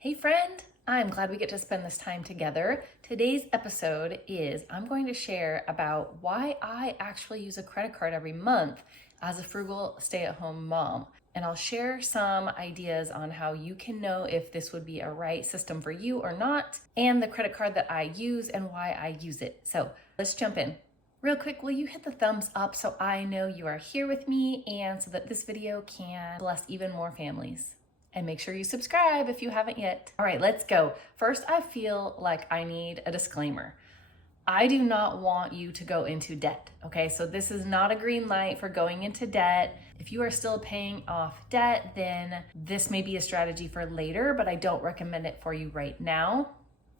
Hey friend, I'm glad we get to spend this time together. Today's episode is I'm going to share about why I actually use a credit card every month as a frugal stay-at-home mom. And I'll share some ideas on how you can know if this would be a right system for you or not, and the credit card that I use and why I use it. So let's jump in. Real quick, will you hit the thumbs up so I know you are here with me and so that this video can bless even more families? And make sure you subscribe if you haven't yet. All right, let's go. First, I feel like I need a disclaimer. I do not want you to go into debt, okay? So this is not a green light for going into debt. If you are still paying off debt, then this may be a strategy for later, but I don't recommend it for you right now.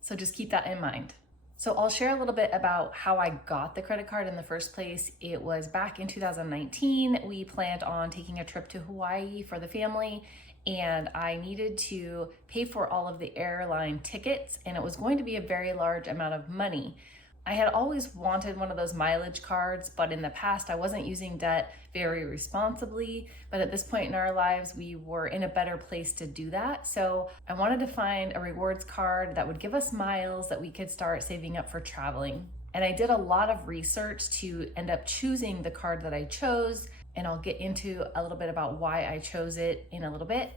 So just keep that in mind. So I'll share a little bit about how I got the credit card in the first place. It was back in 2019. We planned on taking a trip to Hawaii for the family, and I needed to pay for all of the airline tickets, and it was going to be a very large amount of money. I had always wanted one of those mileage cards, but in the past I wasn't using debt very responsibly. But at this point in our lives, we were in a better place to do that. So I wanted to find a rewards card that would give us miles that we could start saving up for traveling. And I did a lot of research to end up choosing the card that I chose. And I'll get into a little bit about why I chose it in a little bit.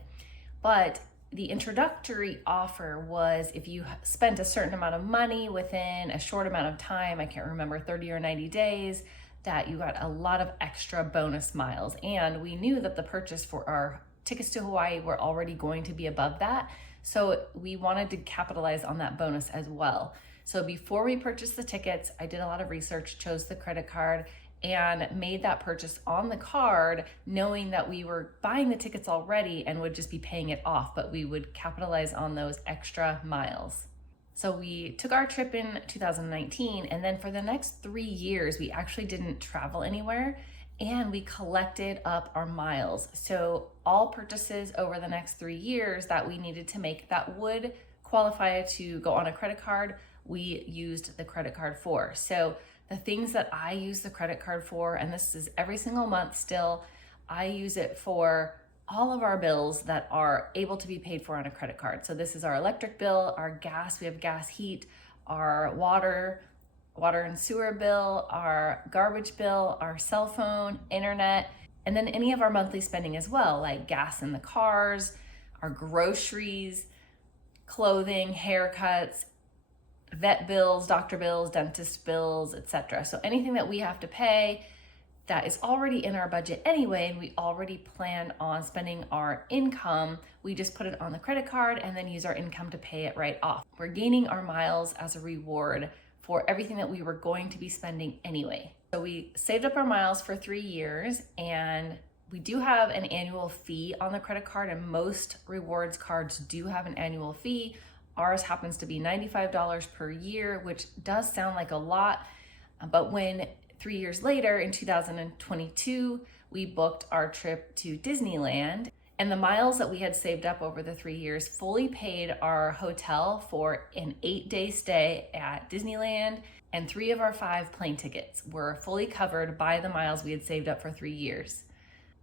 But the introductory offer was if you spent a certain amount of money within a short amount of time, I can't remember, 30 or 90 days, that you got a lot of extra bonus miles. And we knew that the purchase for our tickets to Hawaii were already going to be above that. So we wanted to capitalize on that bonus as well. So before we purchased the tickets, I did a lot of research, chose the credit card, and made that purchase on the card, knowing that we were buying the tickets already and would just be paying it off, but we would capitalize on those extra miles. So we took our trip in 2019, and then for the next 3 years, we actually didn't travel anywhere, and we collected up our miles. So all purchases over the next 3 years that we needed to make that would qualify to go on a credit card, we used the credit card for. So the things that I use the credit card for, and this is every single month still, I use it for all of our bills that are able to be paid for on a credit card. So this is our electric bill, our gas, we have gas, heat, our water and sewer bill, our garbage bill, our cell phone, internet, and then any of our monthly spending as well, like gas in the cars, our groceries, clothing, haircuts, vet bills, doctor bills, dentist bills, etc. So anything that we have to pay that is already in our budget anyway, and we already plan on spending our income, we just put it on the credit card and then use our income to pay it right off. We're gaining our miles as a reward for everything that we were going to be spending anyway. So we saved up our miles for 3 years, and we do have an annual fee on the credit card, and most rewards cards do have an annual fee. Ours happens to be $95 per year, which does sound like a lot, but when 3 years later in 2022, we booked our trip to Disneyland, and the miles that we had saved up over the 3 years fully paid our hotel for an 8-day stay at Disneyland, and 3 of our 5 plane tickets were fully covered by the miles we had saved up for 3 years.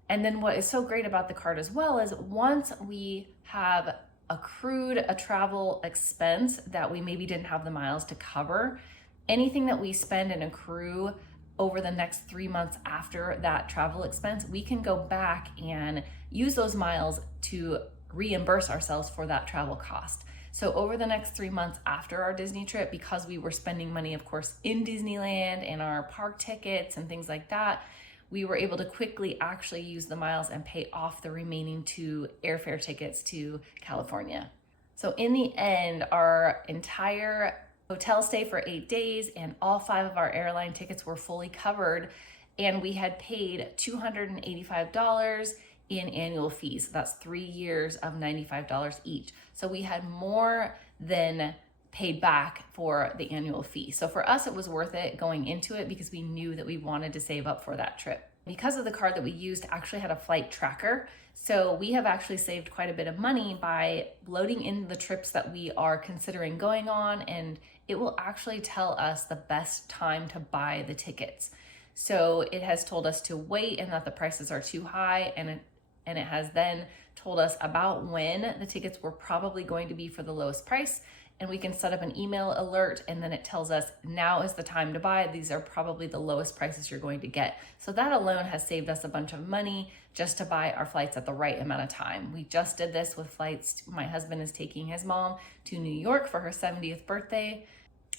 And then what is so great about the card as well is once we have accrued a travel expense that we maybe didn't have the miles to cover, anything that we spend and accrue over the next 3 months after that travel expense, we can go back and use those miles to reimburse ourselves for that travel cost. So over the next 3 months after our Disney trip, because we were spending money, of course, in Disneyland and our park tickets and things like that, we were able to quickly actually use the miles and pay off the remaining 2 airfare tickets to California. So in the end, our entire hotel stay for 8 days and all 5 of our airline tickets were fully covered, and we had paid $285 in annual fees. That's 3 years of $95 each. So we had more than paid back for the annual fee. So for us, it was worth it going into it because we knew that we wanted to save up for that trip. Because of the card that we used actually had a flight tracker, so we have actually saved quite a bit of money by loading in the trips that we are considering going on, and it will actually tell us the best time to buy the tickets. So it has told us to wait and that the prices are too high, and it has then told us about when the tickets were probably going to be for the lowest price. And we can set up an email alert, and then it tells us now is the time to buy. These are probably the lowest prices you're going to get. So that alone has saved us a bunch of money just to buy our flights at the right amount of time. We just did this with flights. My husband is taking his mom to New York for her 70th birthday.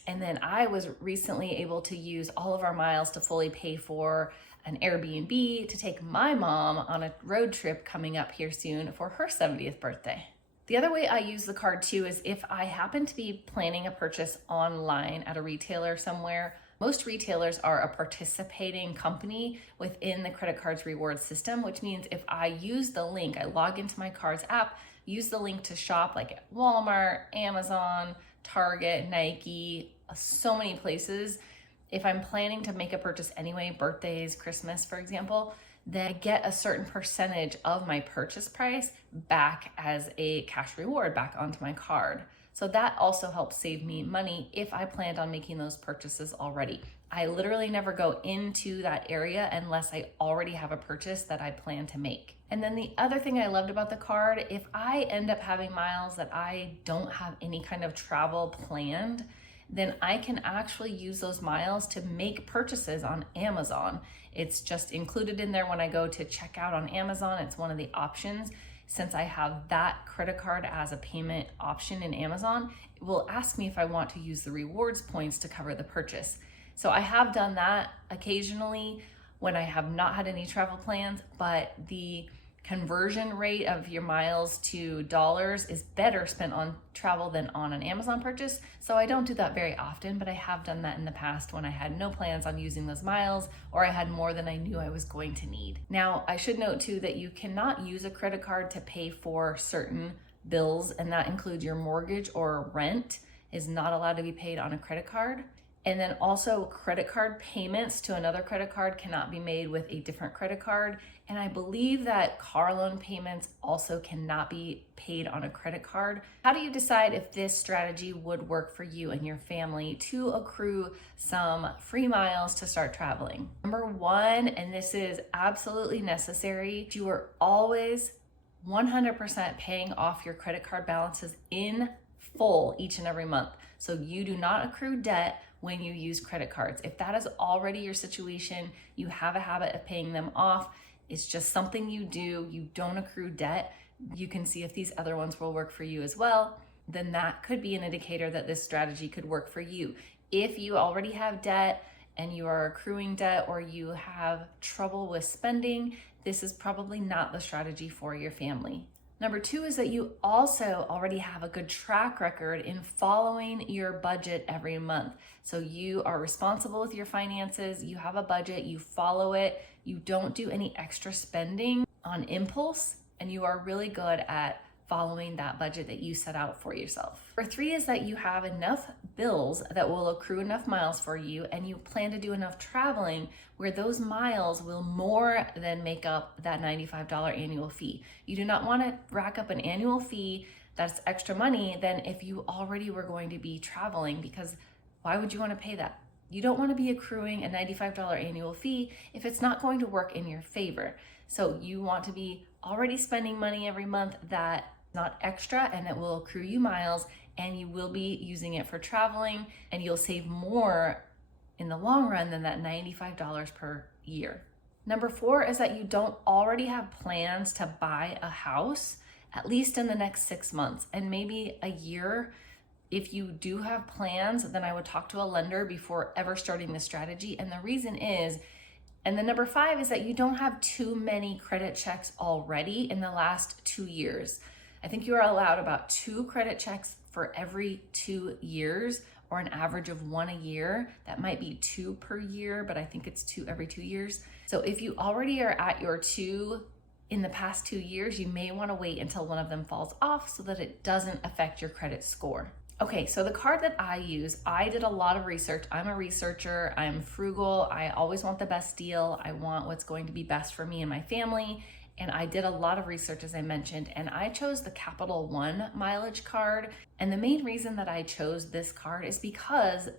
And then I was recently able to use all of our miles to fully pay for an Airbnb to take my mom on a road trip coming up here soon for her 70th birthday. The other way I use the card too is if I happen to be planning a purchase online at a retailer somewhere. Most retailers are a participating company within the credit card's reward system, which means if I use the link, I log into my cards app, use the link to shop like at Walmart, Amazon, Target, Nike, so many places. If I'm planning to make a purchase anyway, birthdays, Christmas, for example, then I get a certain percentage of my purchase price back as a cash reward back onto my card. So that also helps save me money if I planned on making those purchases already. I literally never go into that area unless I already have a purchase that I plan to make. And then the other thing I loved about the card, if I end up having miles that I don't have any kind of travel planned, then I can actually use those miles to make purchases on Amazon. It's just included in there when I go to check out on Amazon. It's one of the options. Since I have that credit card as a payment option in Amazon, it will ask me if I want to use the rewards points to cover the purchase. So I have done that occasionally when I have not had any travel plans, but the conversion rate of your miles to dollars is better spent on travel than on an Amazon purchase. So I don't do that very often, but I have done that in the past when I had no plans on using those miles or I had more than I knew I was going to need. Now, I should note too that you cannot use a credit card to pay for certain bills, and that includes your mortgage or rent is not allowed to be paid on a credit card. And then also credit card payments to another credit card cannot be made with a different credit card. And I believe that car loan payments also cannot be paid on a credit card. How do you decide if this strategy would work for you and your family to accrue some free miles to start traveling? Number one, and this is absolutely necessary, you are always 100% paying off your credit card balances in full each and every month. So you do not accrue debt when you use credit cards. If that is already your situation, you have a habit of paying them off, it's just something you do, you don't accrue debt, you can see if these other ones will work for you as well, then that could be an indicator that this strategy could work for you. If you already have debt and you are accruing debt or you have trouble with spending, this is probably not the strategy for your family. Number two is that you also already have a good track record in following your budget every month. So you are responsible with your finances, you have a budget, you follow it, you don't do any extra spending on impulse, and you are really good at following that budget that you set out for yourself. Number three is that you have enough bills that will accrue enough miles for you, and you plan to do enough traveling where those miles will more than make up that $95 annual fee. You do not want to rack up an annual fee that's extra money than if you already were going to be traveling, because why would you want to pay that? You don't want to be accruing a $95 annual fee if it's not going to work in your favor. So you want to be already spending money every month that not extra and that will accrue you miles, and you will be using it for traveling, and you'll save more in the long run than that $95 per year. Number four is that you don't already have plans to buy a house, at least in the next 6 months and maybe a year. If you do have plans, then I would talk to a lender before ever starting this strategy. And the reason is, and then number five is that you don't have too many credit checks already in the last 2 years. I think you are allowed about 2 credit checks for every 2 years, or an average of 1 a year. That might be 2 per year, but I think it's 2 every 2 years. So if you already are at your 2 in the past 2 years, you may want to wait until one of them falls off so that it doesn't affect your credit score. Okay, so the card that I use, I did a lot of research. I'm a researcher, I'm frugal, I always want the best deal. I want what's going to be best for me and my family. And I did a lot of research, as I mentioned, and I chose the Capital One mileage card. And the main reason that I chose this card is because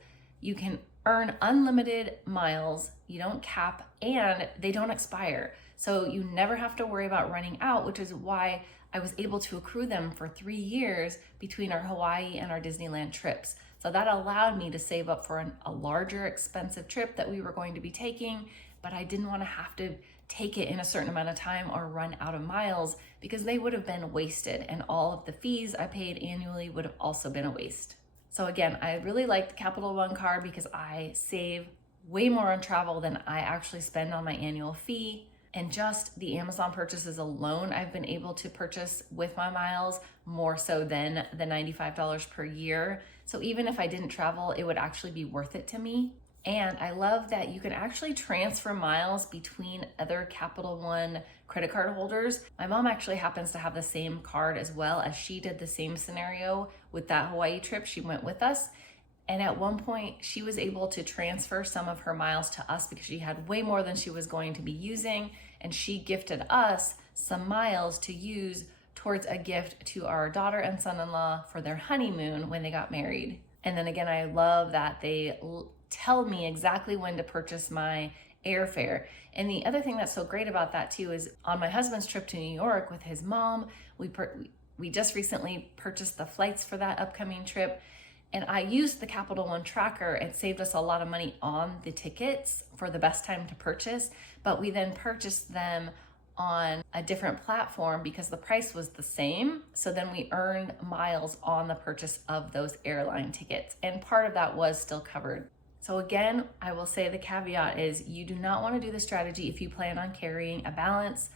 you can earn unlimited miles, you don't cap, and they don't expire. So you never have to worry about running out, which is why I was able to accrue them for 3 years between our Hawaii and our Disneyland trips. So that allowed me to save up for a larger expensive trip that we were going to be taking, but I didn't want to have to take it in a certain amount of time or run out of miles because they would have been wasted, and all of the fees I paid annually would have also been a waste. So again, I really like the Capital One card because I save way more on travel than I actually spend on my annual fee. And just the Amazon purchases alone, I've been able to purchase with my miles more so than the $95 per year. So even if I didn't travel, it would actually be worth it to me. And I love that you can actually transfer miles between other Capital One credit card holders. My mom actually happens to have the same card as well, as she did the same scenario with that Hawaii trip. She went with us. And at one point, she was able to transfer some of her miles to us because she had way more than she was going to be using. And she gifted us some miles to use towards a gift to our daughter and son-in-law for their honeymoon when they got married. And then again, I love that they tell me exactly when to purchase my airfare. And the other thing that's so great about that too is on my husband's trip to New York with his mom, we just recently purchased the flights for that upcoming trip. And I used the Capital One tracker. It saved us a lot of money on the tickets for the best time to purchase, but we then purchased them on a different platform because the price was the same. So then we earned miles on the purchase of those airline tickets, and part of that was still covered. So again, I will say the caveat is you do not want to do the strategy if you plan on carrying a balance.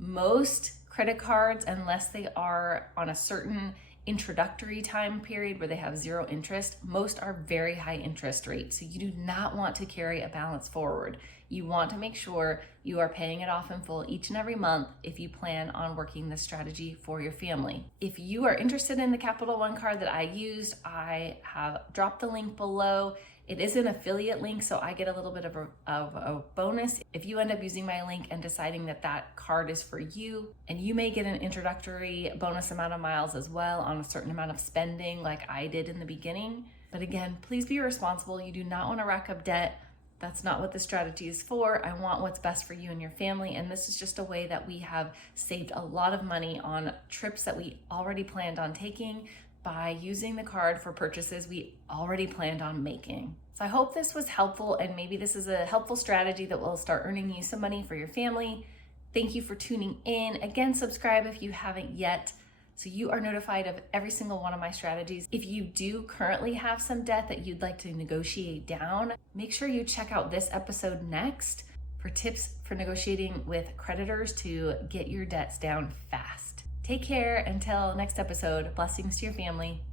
Most credit cards, unless they are on a certain introductory time period where they have zero interest, most are very high interest rates. So you do not want to carry a balance forward. You want to make sure you are paying it off in full each and every month if you plan on working this strategy for your family. If you are interested in the Capital One card that I used, I have dropped the link below. It is an affiliate link, so I get a little bit of a bonus if you end up using my link and deciding that that card is for you. And you may get an introductory bonus amount of miles as well on a certain amount of spending like I did in the beginning. But again, please be responsible. You do not want to rack up debt. That's not what the strategy is for. I want what's best for you and your family. And this is just a way that we have saved a lot of money on trips that we already planned on taking by using the card for purchases we already planned on making. So I hope this was helpful, and maybe this is a helpful strategy that will start earning you some money for your family. Thank you for tuning in. Again, subscribe if you haven't yet, so you are notified of every single one of my strategies. If you do currently have some debt that you'd like to negotiate down, make sure you check out this episode next for tips for negotiating with creditors to get your debts down fast. Take care until next episode. Blessings to your family.